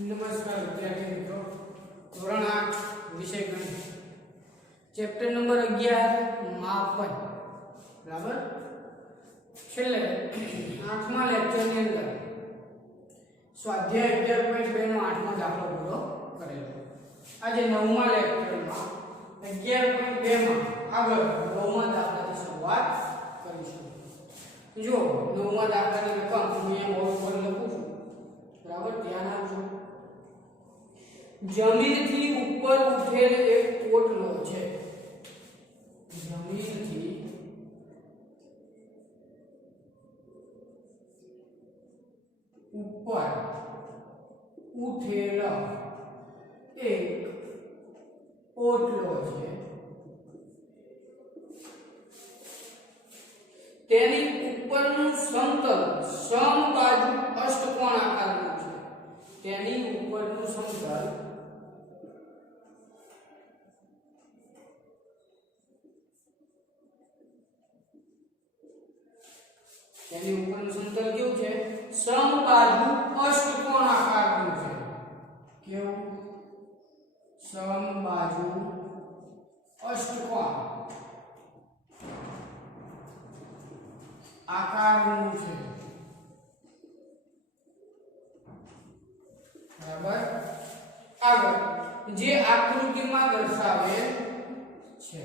नमस्कार विद्यार्थी मित्रों, ધોરણ 8 વિષય ગણિત ચેપ્ટર નંબર 11 માપન બરાબર. છેલ્લે 8મા લેક્ચરની અંદર સ્વાધ્યાય 11.2 નો 8મો દાખલો પૂરો કરેલો. આજે 9મા લેક્ચરમાં 11.2 માં આગળ 9મા દાખલાથી શરૂઆત કરીશું. જો 9મા દાખલાની રકમ હું અહીંયા બોર્ડ પર લખું છું બરાબર, ધ્યાન આપજો. જમીનથી ઉપર ઉઠેલ એક પોટલો છે. જમીનથી ઉપર ઉઠેલ એક પોટલો છે. તેની ઉપરનું સમતલ સમબાજુ અષ્ટકોણ આકારનું છે. તેની ઉપરનું સમતલ કેવું છે? સમબાજુ અષ્ટકોણ આકારનું છે. કેવું? સમબાજુ અષ્ટકોણ આકારનું છે. બરાબર. આગળ જે આકૃતિમાં દર્શાવેલ છે,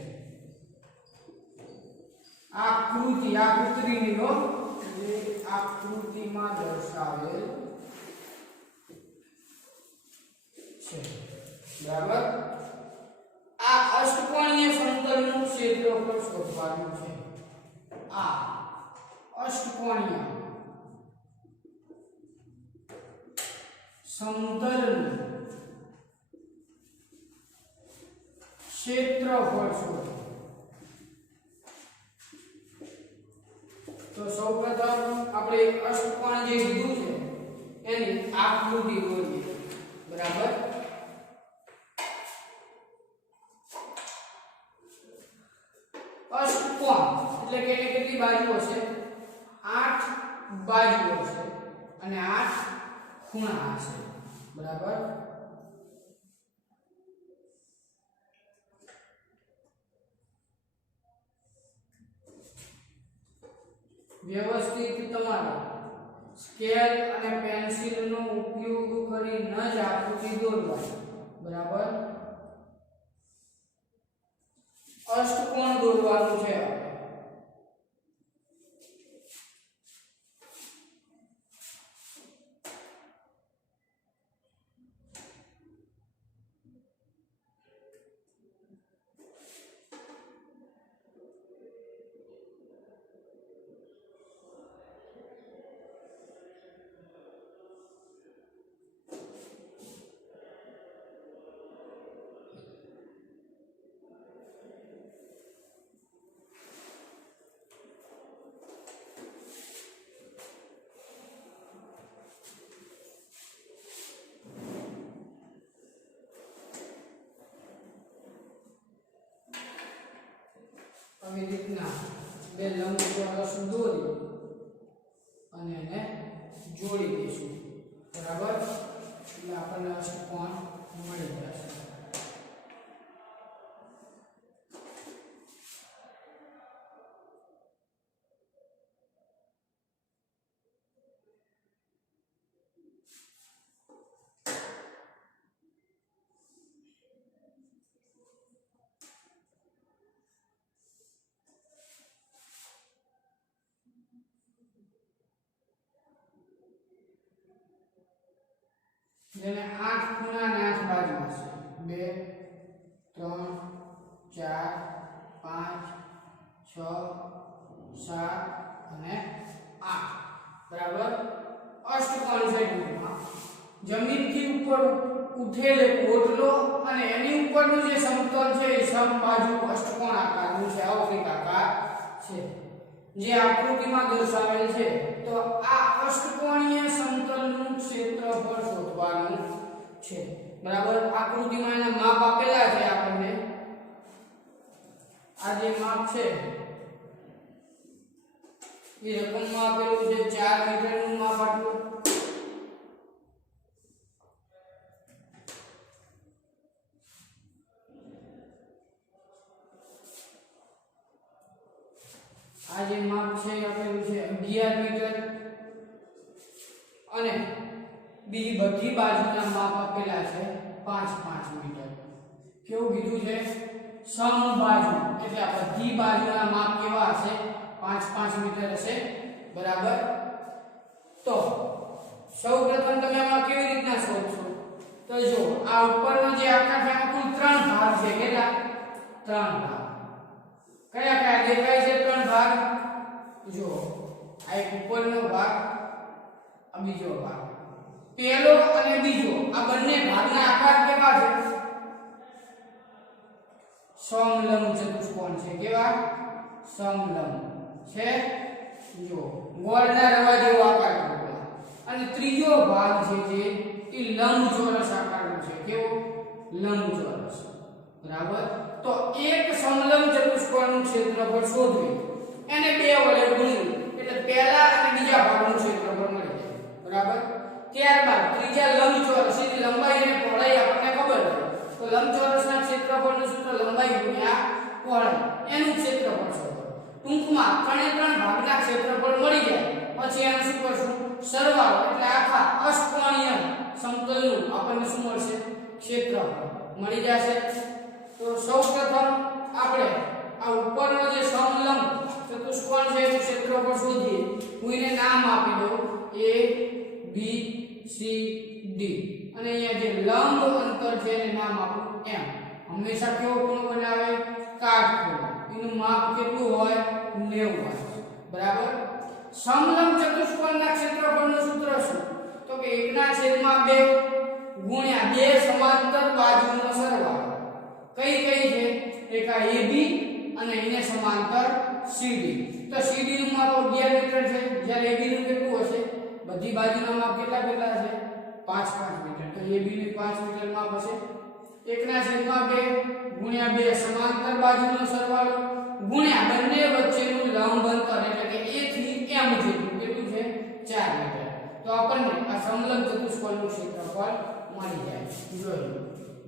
આકૃતિની લો, જે આકૃતિમાં દર્શાવેલ છે. બરાબર. આ અષ્ટકોણીય સમતલનું ક્ષેત્રફળ શોધવાનું છે. આ અષ્ટકોણીય સમતલનું ક્ષેત્રફળ શોધો. તો સૌપ્રથમ આપણે અષ્ટકોણ જે કીધું છે એની આકૃતિ દોરીએ. બરાબર. અષ્ટકોણ એટલે કે કેટલી બાજુઓ છે? 8 બાજુઓ છે અને 8 ખૂણા છે. બરાબર. વ્યવસ્થિત તમારે સ્કેલ અને પેન્સિલનો ઉપયોગ કરીને જ આકૃતિ દોરવાની. બરાબર. અષ્ટકોણ દોરવાનું છે. આવી રીતના બે લંબચોરસ દોરી અને એને જોડી દઈશું. બરાબર. એટલે આપણને અષ્ટકોણ મળી જશે. જેને 8 ખૂણા અને 8 બાજુ હશે. 2 3 4 5 6 7 અને 8. બરાબર. અષ્ટકોણ છે. જમીનથી ઉપર ઉઠેલ પોટલો અને એની ઉપરનું જે સમતલ છે એ સમબાજુ અષ્ટકોણ આકારનું છે, અવલિકાકાર છે, જે આકૃતિમાં દર્શાવેલ છે. તો આ અષ્ટકોણીય સમતલનું ક્ષેત્રફળ શોધવાનું છે. બરાબર. આકૃતિમાં એના માપ આપેલા છે આપણને. આ જે માપ છે એ રકમમાં આપેલું છે. 4 મીટરનું માપ આટલું આ જે માપ છે આપેલું છે 11 મીટર અને બીજી બધી બાજુના માપ આપેલા છે 5-5 મીટર. કેવું કીધું છે? સમબાજુ એટલે આ બધી બાજુના માપ કેવા હશે? 5-5 મીટર હશે. બરાબર. તો સૌપ્રથમ તમે આમાં કેવી રીતના શોધશો? તો જો આ ઉપરનો જે આખા છે આમાં કુલ 3 ભાગ છે. કેટલા? 3 ભાગ. કયા કયા દેખાય છે 3 ભાગ? જો આ એક ઉપરનો ભાગ, આ બીજો ભાગ. પહેલો અને બીજો આ બંને ભાગના આકાર કેવા છે? સમલંબ ચતુષ્કોણ છે. કેવા? સમલંબ છે. જો ગોળના રવા જેવો આકાર છે. અને ત્રીજો ભાગ છે જે એ લંબચોરસ આકારનો છે. કેવો? લંબચોરસ. બરાબર. તો એક સમલંબ ચતુષ્કોણનું ક્ષેત્રફળ શોધવું, એને 2 વડે ગુણવું એટલે પહેલા અને બીજા ભાગનું ક્ષેત્રફળ મળી જાય. બરાબર. ત્યારબાદ ત્રીજા લંબચોરસ ની લંબાઈ અને પહોળાઈ આપણને ખબર છે. તો લંબચોરસના ક્ષેત્રફળનું સૂત્ર લંબાઈ ગુણ્યા પહોળાઈ, એનું ક્ષેત્રફળ શોધો. ટૂંકમાં 3 ભાગના ક્ષેત્રફળ મળી જાય પછી એનું શું કરશું? સરવાળો એટલે આખા અષ્ટકોણીય સમતલનું આપણને શું મળશે? ક્ષેત્રફળ મળી જશે. તો સૌપ્રથમ આપણે આ ઉપરનો જે સમલંબ ચતુષ્કોણ છે એનું ક્ષેત્રફળ શોધીએ. હું એને નામ આપી દઉં A B C D અને અહીંયા જે લંબ અંતર છે એને નામ આપું M. હંમેશા કેવો ખૂણો બનાવે? કાટખૂણો. એનું માપ કેટલું હોય? 90 હોય. બરાબર. સમલંબ ચતુષ્કોણના ક્ષેત્રફળનું સૂત્ર શું? તો કે 1/2 ગુણ્યા 2 સમાંતર બાજુનો સરવાળો. કઈ કઈ છે? એક આ AB અને એને સમાંતર CD. તો CD નું માપ 11 મીટર છે, જ્યારે AB નું કેટલું હશે? બધી બાજુના માપ કેટલા કેટલા છે? 5-5 મીટર. તો AB નું 5 મીટર માપ હશે. 1/2 ગુણ્યા 2 સમાંતર બાજુનો સરવાળો ગુણ્યા બંને વચ્ચેનું લંબ અંતર એટલે કે A થી M જેટલું કેટલું છે? 4 મીટર. તો આપણને આ સમલંબ ચતુષ્કોણનું ક્ષેત્રફળ મળી જાય. જોયું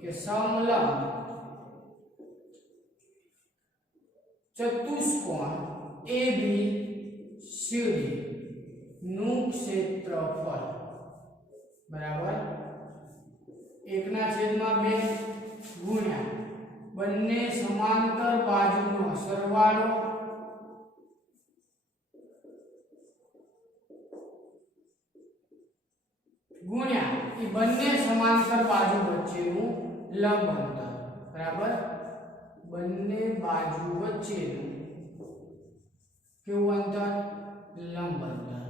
કે સમલંબ ચતુષ્કોણ ABCD નું ક્ષેત્રફળ બરાબર 1/2 ગુણ્યા બંને સમાંતર બાજુનો સરવાળો ગુણ્યા એ બંને સમાંતર બાજુ વચ્ચેનું લંબ અંતર. બરાબર. બંને બાજુ વચ્ચેનું કેવું અંતર? લંબ અંતર.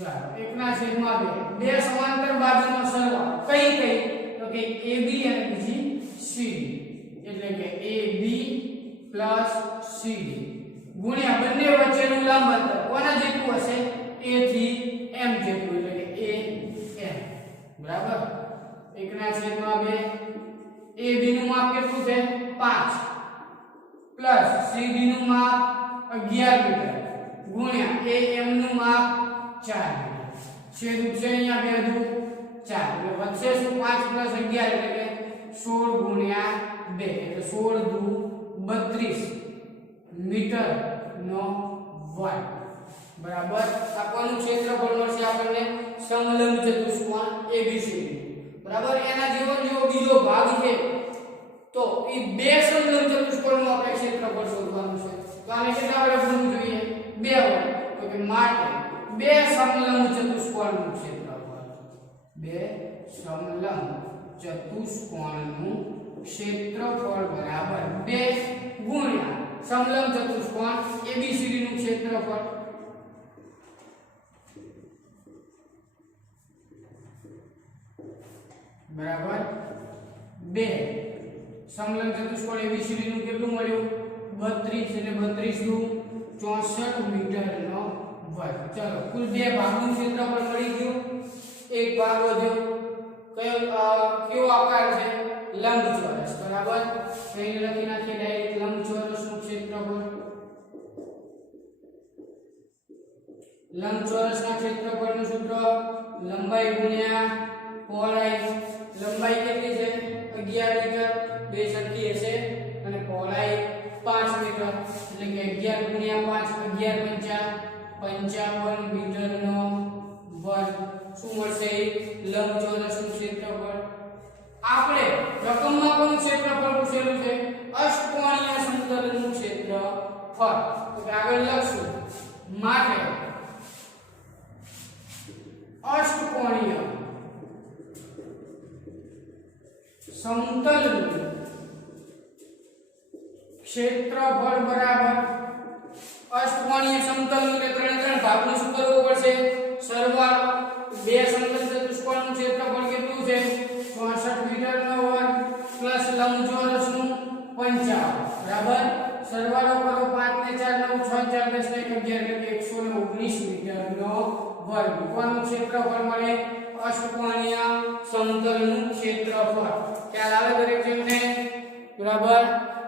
ચાલો 1/2 બે સમાંતર બાજુનો સરવાળો કઈ કઈ? તો કે AB અને બીજી CD એટલે કે AB + CD ગુણ્યા બંને વચ્ચેનું લંબ અંતર કોના જેટલું હશે? A થી M જેટલું એટલે કે AM. બરાબર. 1/2 AB નું માપ કેટલું છે? 5 પ્લસ CD નું માપ 11 મીટર ગુણ્યા AM નું માપ 4 મીટર. છેદ છે અહીંયા 2 દુ 4 એટલે વચ્ચે શું? 5 + 11 એટલે કે 16 ગુણ્યા 2 એટલે 16 દુ 32 મીટર નો વર્ગ. બરાબર. આ કોનું ક્ષેત્રફળ મળશે આપણને? સમલંબ ચતુષ્કોણ ABCD. બરાબર. એના જેવો બીજો ભાગ છે તો એ બે સમલંબ ચતુષ્કોણનું આપણે ક્ષેત્રફળ શોધવાનું છે. તો આને કેટલા વડે ગુણવું જોઈએ? 2 વડે. તો કે માટે બે સમલંબ ચતુષ્કોણનું ક્ષેત્રફળ, બે સમલંબ ચતુષ્કોણનું ક્ષેત્રફળ બરાબર 2 ગુણ્યા સમલંબ ચતુષ્કોણ ABCD નું ક્ષેત્રફળ. બરાબર. 2 સમલંબ ચતુષ્કોણ ABCD નું કેટલું મળ્યું? 32 એટલે 32 દુ 64 મીટરનો વર્ગ. ચલો કુલ 2 ભાગનું ક્ષેત્રફળ મળી ગયું. એક ભાગ વધ્યો. કેવો આકાર છે? લંબચોરસ. બરાબર. અહીં લખી નાખીએ ડાયરેક્ટ લંબચોરસનું ક્ષેત્રફળ. લંબચોરસના ક્ષેત્રફળનું સૂત્ર લંબાઈ ગુણ્યા પહોળાઈ. લંબાઈ કેટલી છે? 11 મીટર. બે સરખી હશે અને પહોળાઈ 5 મીટર. એટલે કે 11 × 5 11 × 5 55 મીટરનો વર્ગ શું મળશે લંબચોરસનું ક્ષેત્રફળ આપણે રકમમાં કોનું ક્ષેત્રફળ પૂછેલું છે અષ્ટકોણીય સમતલનું ક્ષેત્રફળ તો આગળ લખશું માટે અષ્ટકોણીય સમતલનું ક્ષેત્રફળ બરાબર અષ્ટકોણીય સમતલનું કે ત્રણે ભાગનું શું કરવું પડશે સરવાળો બે સમતલ ચતુષ્કોણનું ક્ષેત્રફળ કેટલું છે 64 મીટરનો વર્ગ પ્લસ લંબચોરસનું 55 બરાબર સરવાળો કરો 5 ને 4 9 6 4 10 ને 11 એટલે 119 મીટરનો વર્ગ કોનું ક્ષેત્રફળ મળે અષ્ટકોણીય સમતલનું ક્ષેત્રફળ ખ્યાલ આવે દરેક જણને બરાબર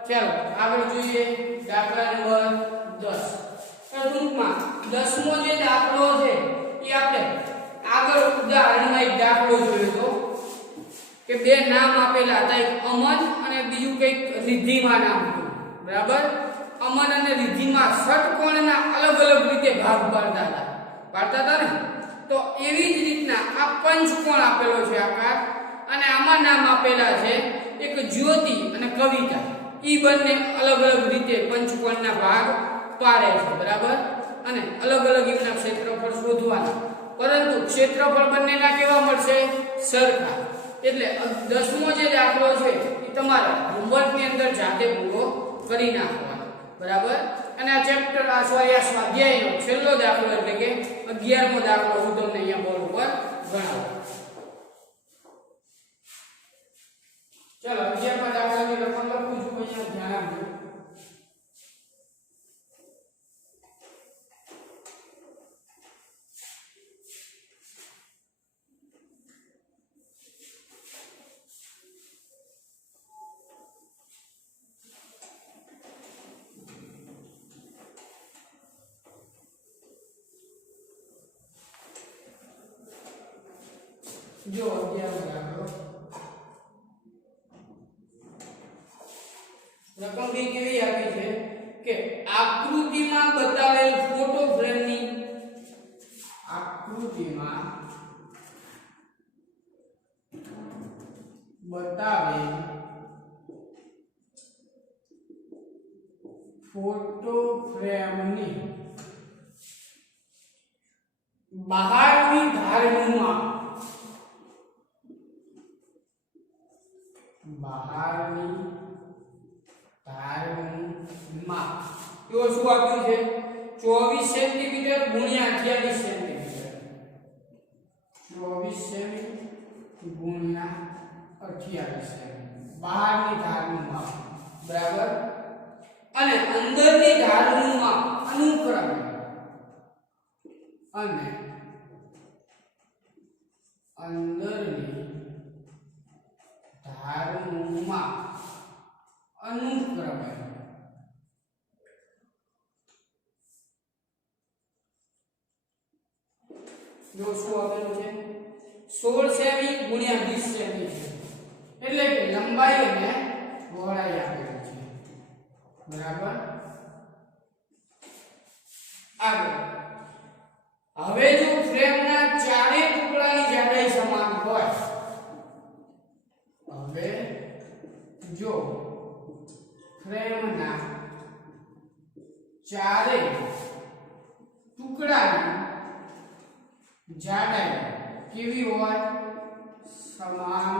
ચાલો આગળ જોઈએ દાખલા નંબર 10 તો ટૂંકમાં 10મો જે દાખલો છે એ આપણે આગળ ઉદાહરણમાં એક દાખલો જોયો તો કે બે નામ આપેલા હતા એક અમન અને બીજું કંઈક રિદ્ધિમા નામ હતું બરાબર અમન અને રિદ્ધિમા ષટકોણના અલગ અલગ રીતે ભાગ પાડતા હતા ને તો એવી જ રીતના આ પંચકોણ આપેલો છે આકાર અને આમાં નામ આપેલા છે એક જ્યોતિ અને કવિતા ઈ બંને અલગ અલગ રીતે પંચકોણના ભાગ પાડે છે બરાબર અને અલગ અલગ એમના ક્ષેત્રફળ શોધવાના પરંતુ ક્ષેત્રફળ બંનેના કેવા મળશે સરખા એટલે 10મો જે દાખલો છે એ તમારે હોમવર્કની અંદર જાતે પૂરો કરી નાખવાનો બરાબર અને આ ચેપ્ટર આ સ્વાધ્યાયનો છેલ્લો દાખલો એટલે કે 11મો દાખલો હું તમને અહીંયા બોર્ડ ઉપર ગણાવું ચલો 11મા દાખલાની રકમ લખું છું અહીંયા ધ્યાન આપજો जो 11 दाखलो रकम भी केवी આપી છે કે આકૃતિમાં બતાવેલ ફોટો ફ્રેમની આકૃતિમાં બતાવેલ ફોટો ફ્રેમની બહારની ધારનું માપ બહારની ધારનું માપ તો શું આપ્યું છે 24 સેન્ટીમીટર ગુણ્યા 28 સેન્ટીમીટર 24 સેમી ગુણ્યા 28 સેમી બહારની ધારનું માપ બરાબર અને અંદરની ધારનું માપ અનુક્રમે અને અંદરની ધારનું માપ અનુક્રમે જો શું આપેલું છે 16 સેમી ગુણ્યા 20 સેમી છે એટલે કે લંબાઈ અને પહોળાઈ આપેલી છે બરાબર આગળ હવે જો ફ્રેમના ચારે ટુકડાની જાડાઈ સમાન હોય હવે જો ફ્રેમના ચારે ટુકડાની જાડાઈ કેવી હોય સમાન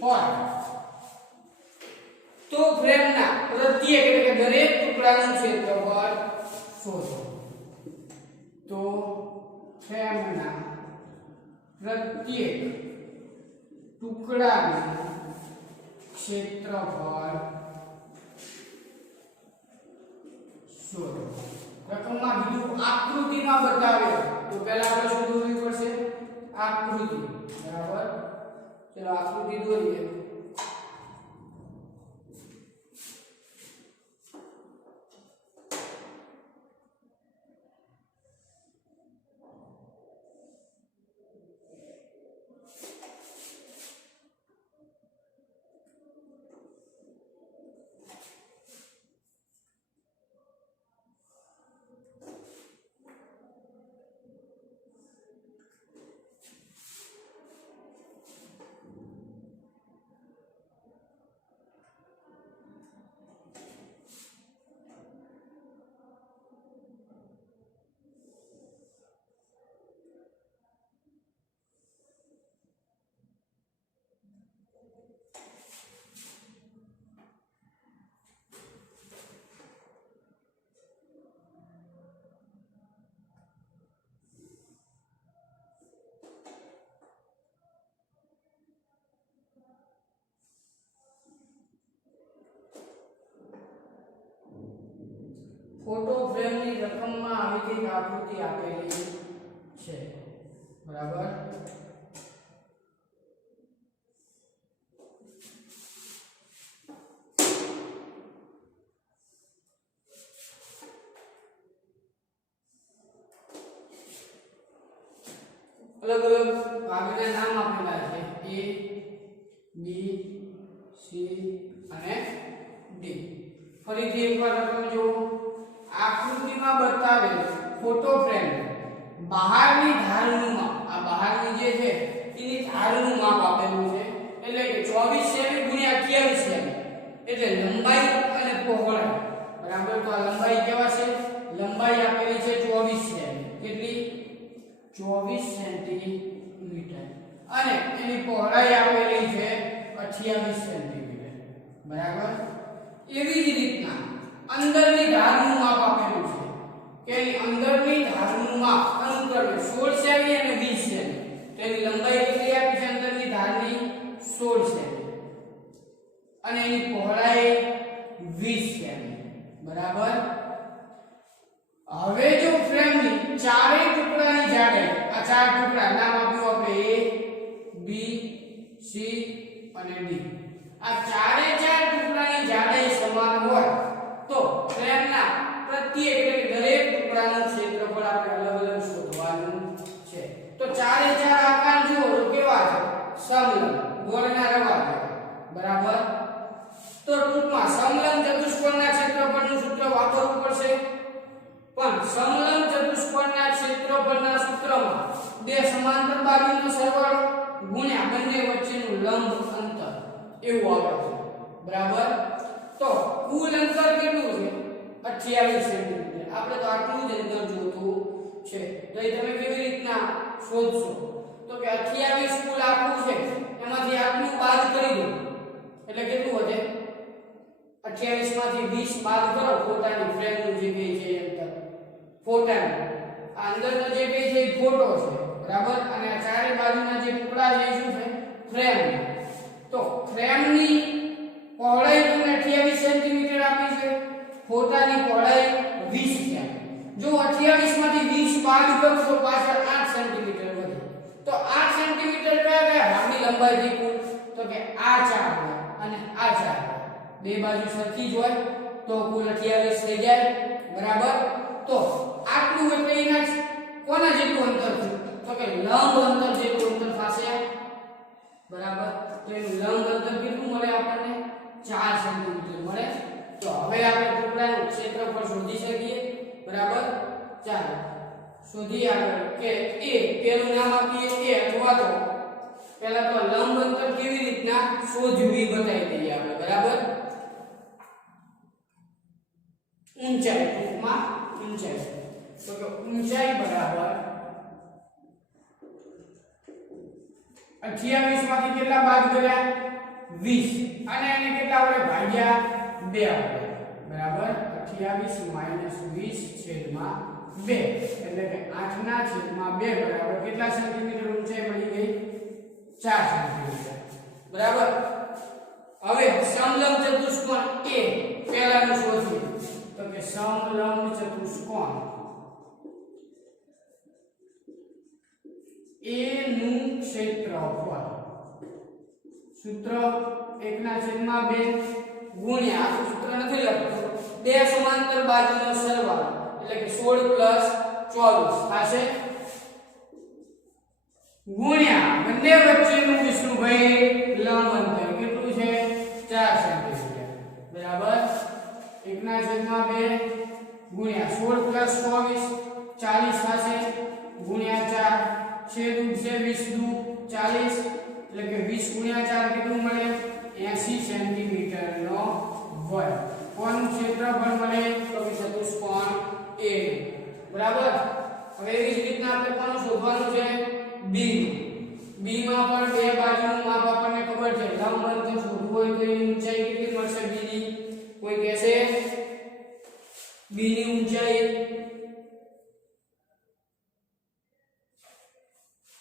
હોય તો ફ્રેમના પ્રત્યેક એટલે કે દરેક ટુકડાનું ક્ષેત્રફળ શોધો તો ફ્રેમના પ્રત્યેક ટુકડાનું ક્ષેત્રફળ શોધો રકમમાં કીધું આકૃતિમાં બતાવ્યો તો પહેલા આપણે શું દોરવી પડશે આકૃતિ બરાબર ચલો આકૃતિ દોરીએ ફોટો ફ્રેમની રકમમાં આવી કઈ આકૃતિ આપેલી છે બરાબર अलग अलग भागના નામ આપેલા છે A B C અને D ફરીથી એકવાર તમે જો આકૃતિમાં બતાવેલ ફોટો ફ્રેમ બહારની ધારનું માપ આ બહારની જે છે એની ધારનું માપ આપેલું છે એટલે કે 24 સેમી ગુણ્યા 28 સેમી એટલે લંબાઈ અને પહોળાઈ બરાબર તો આ લંબાઈ કેવા છે લંબાઈ આપેલી છે 24 સેમી કેટલી 24 સેન્ટીમીટર અને એની પહોળાઈ આપેલી છે 28 સેન્ટીમીટર બરાબર એવી જ રીતના અંદરની ધારનું માપ આપેલું છે કે એની અંદરની ધારનું માપ અનુક્રમે 16 સેમી અને 20 સેમી તેની લંબાઈ કેટલી આપી છે અંદરની ધારની 16 સેમી અને એની પહોળાઈ 20 સેમી બરાબર હવે જો ફ્રેમની ચારેય ટુકડાની જાડાઈ આ ચાર ટુકડા નામ આપ્યું આપણે A B C અને D આ ચારે ચાર ટુકડાની જાડાઈ સમાન હોય તો ફ્રેમના પ્રત્યેક એટલે દરેક ટુકડાનું ક્ષેત્રફળ આપણે અલગ અલગ શોધવાનું છે તો ચારે ચાર આકાર જુઓ તો કેવા છે સમલંબ ગોળના રવા બરાબર તો ટૂંકમાં સમલંબ ચતુષ્કોણના ક્ષેત્રફળનું સૂત્ર વાપરવું પડશે પણ સમલંબ ચતુષ્કોણના ક્ષેત્રફળના સૂત્રમાં બે સમાંતર બાજુનો સરવાળો ગુણ્યા બંને વચ્ચેનું લંબ અંતર એવું આવે છે બરાબર તો કુલ અંતર કેટલું છે 28 સેન્ટીમીટર આપણે તો આટલું જ અંતર જોતું છે તો એ તમે કેવી રીતના શોધશો તો કે 28 કુલ આખું છે એમાંથી આટલું બાદ કરી દો એટલે કેટલું વધે 28 માંથી 20 બાદ કરો ફોટાની ફ્રેમનું જે કઈ છે અંતર ફોટાનું આ અંદરનો જે કઈ છે એ ફોટો છે બરાબર અને આ ચારે બાજુના જે ટુકડા છે એ શું છે ફ્રેમ તો ફ્રેમની પહોળાઈ તમને 28 સેન્ટીમીટર આપી છે ફોટાની પહોળાઈ 20 છે જો 28 માંથી 20 બાદ કરો તો પાછળ 8 સેન્ટીમીટર વધે તો 8 સેન્ટીમીટર કયા કયા ભાગની લંબાઈ છે કુલ તો કે આ ચાર અને આ ચાર બે બાજુ સરખી જ હોય તો કુલ 28 થઈ જાય બરાબર તો આટલું એટલે એના કોના જેટલું અંતર છે તો કે લંબ અંતર જેટલું અંતર થશે બરાબર તો એનું લંબ અંતર કેટલું મળે આપણને 4 સેન્ટીમીટર મળે તો હવે આપણે ટુકડાનું ક્ષેત્રફળ શોધી શકીએ બરાબર ચાલો શોધી આગળ કે a પેલું નામ આપીએ a અથવા તો પહેલા તો લંબ અંતર કેવી રીતના શોધવું એ બતાવી દઈએ આપણે બરાબર ઊંચાઈ ટૂંકમાં ઊંચાઈ તો કે ઊંચાઈ બરાબર 28 માંથી કેટલા બાદ કર્યા 20 અને એને કેટલા આપણે ભાગ્યા 2 આપણે બરાબર 28 - 20 છેદમાં 2 એટલે કે 8 ના છેદમાં 2 બરાબર કેટલા સેન્ટીમીટર ઊંચાઈ મળી ગઈ 4 સેન્ટીમીટર બરાબર હવે સમલંબ ચતુષ્કોણ A પહેલાનું શોધીએ તો કે સમલંબ ચતુષ્કોણ A નું ક્ષેત્રફળ સૂત્ર 1/2 ગુણ્યા આ સૂત્ર નથી લખતો બે સમાંતર બાજુનો સરવાળો એટલે કે 16 + 24 થશે ગુણ્યા બંને વચ્ચેનું વિષ્ણુભાઈ લંબ અંતર કેટલું છે 4 સેન્ટીમીટર બરાબર 1/2 ગુણ્યા 16 + 24 40 થશે ગુણ્યા 4 છેદ છે 20 દુ 40 એટલે કે 20 ગુણ્યા 4 કેટલું મળે 80 સેન્ટીમીટર નો વર્ગ કોનું ક્ષેત્રફળ મળે તો કે ચતુષ્કોણ A બરાબર હવે એવી જ રીતના આપણે કોનું શોધવાનું છે B માં પણ બે બાજુનું માપ આપણને ખબર છે લંબ અંતર શોધવું હોય તો એની ઊંચાઈ કેટલી મળશે B ની કોઈ કહેશે B ની ઊંચાઈ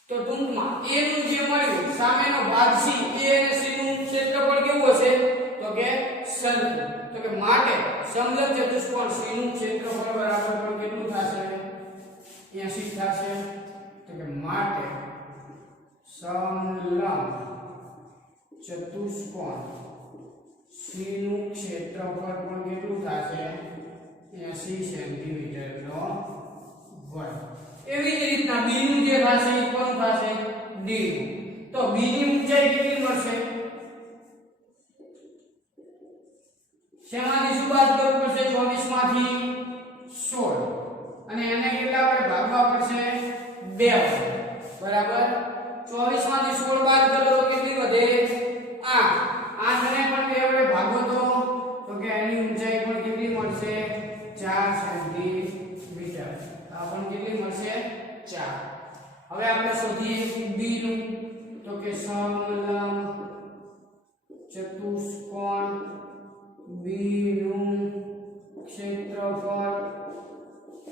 તો ટૂંકમાં A નું જે મળ્યું સામેનો ભાગ C A અને C નું ક્ષેત્રફળ કેવું હશે તો કે સરખું તો કે માટે સમલંબ ચતુષ્કોણ C નું ક્ષેત્રફળ બરાબર પણ કેટલું થશે 80 થશે તો કે માટે સમલંબ ચતુષ્કોણ C નું ક્ષેત્રફળ પણ કેટલું થશે 80 સેન્ટીમીટર નો વર્ગ એવી જ રીતના B નું જે થશે એ કોણ થશે D તો B ની ઊંચાઈ કેટલી મળશે શેમાંથી શું બાદ કરવું પડશે 24 માંથી 16 અને એને કેટલા વડે ભાગવા પડશે 2 વડે બરાબર 24 માંથી 16 બાદ કરો તો કેટલી વધે 8 8 ને પણ 2 વડે ભાગો તો કે એની ઊંચાઈ પણ કેટલી મળશે 4 સેન્ટીમીટર આ પણ કેટલી મળશે 4 હવે આપણે શોધીએ B નું તો કે સમલંબ ચતુષ્કોણ B નું ક્ષેત્રફળ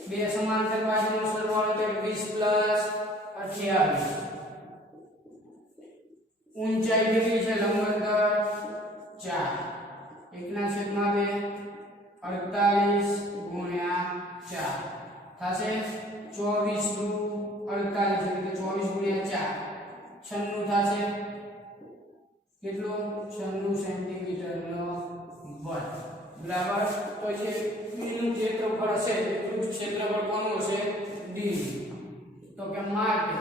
બે સમાંતર બાજુનો સરવાળો એટલે 20 + 28 ઊંચાઈ કેટલી છે લંબ અંતર 4 1/2 48 * 4 થશે 24 * 48 એટલે કે 24 * 4 96 થશે કેટલું 96 સેન્ટીમીટર નો વર્ગ બરાબર તો જે B નું ક્ષેત્રફળ હશે એટલું ક્ષેત્રફળ કોનું હશે D તો કે માટે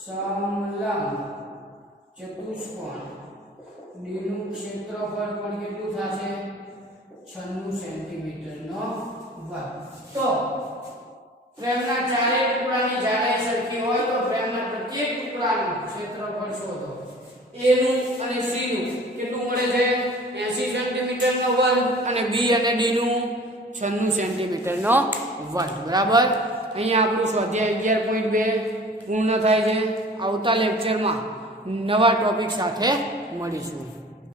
સમલંબ ચતુષ્કોણ D નું ક્ષેત્રફળ પણ કેટલું થશે 96 સેન્ટીમીટર નો વર્ગ તો ફ્રેમના ચારેય ટુકડાની જાડાઈ સરખી હોય તો ફ્રેમના પ્રત્યેક ટુકડાનું ક્ષેત્રફળ શોધો A નું અને C નું કેટલું મળે છે 80 સેન્ટીમીટર નો વર્ગ અને B અને D નું 96 સેન્ટીમીટર નો વર્ગ બરાબર અહીંયા આપણું સ્વાધ્યાય 11.2 પૂર્ણ થાય છે આવતા લેક્ચરમાં નવા ટોપિક સાથે મળીશું